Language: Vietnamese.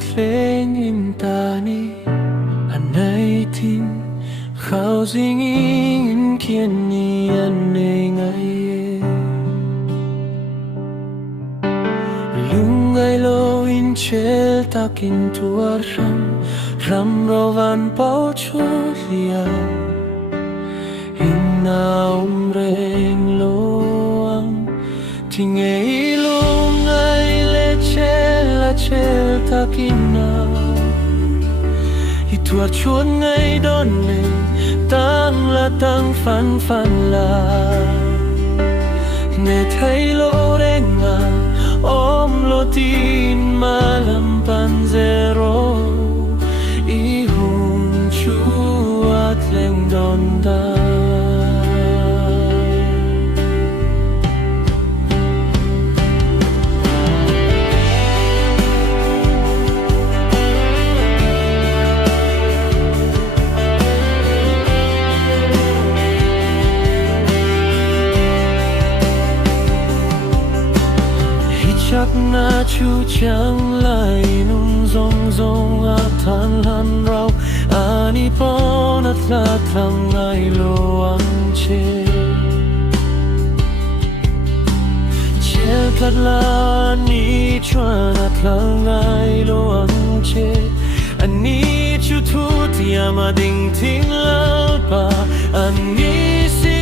เพลงอินตานีอันไหนทิ้งเขาสิ่งอินเขียนนี่อันไหนไงลุงไงโลอินเชลตากินตัวรำเราวันเป่าชัวเลียอินนาอุมเรงโลอังที่ไงลุงไงเลเชลตากินนาอีตัวชวนไงดอนเนตั้งละตั้งฝันลาในไทยโลเรงาom lo tin malam panzero I hum chuat leng donda chắc na chu chẳng lại nung rong a than lan rau ani pon at la thang ai lo ang che plat la ni chuan at lang ai lo ang che ani chu thu ti ama ding ting la pa ani si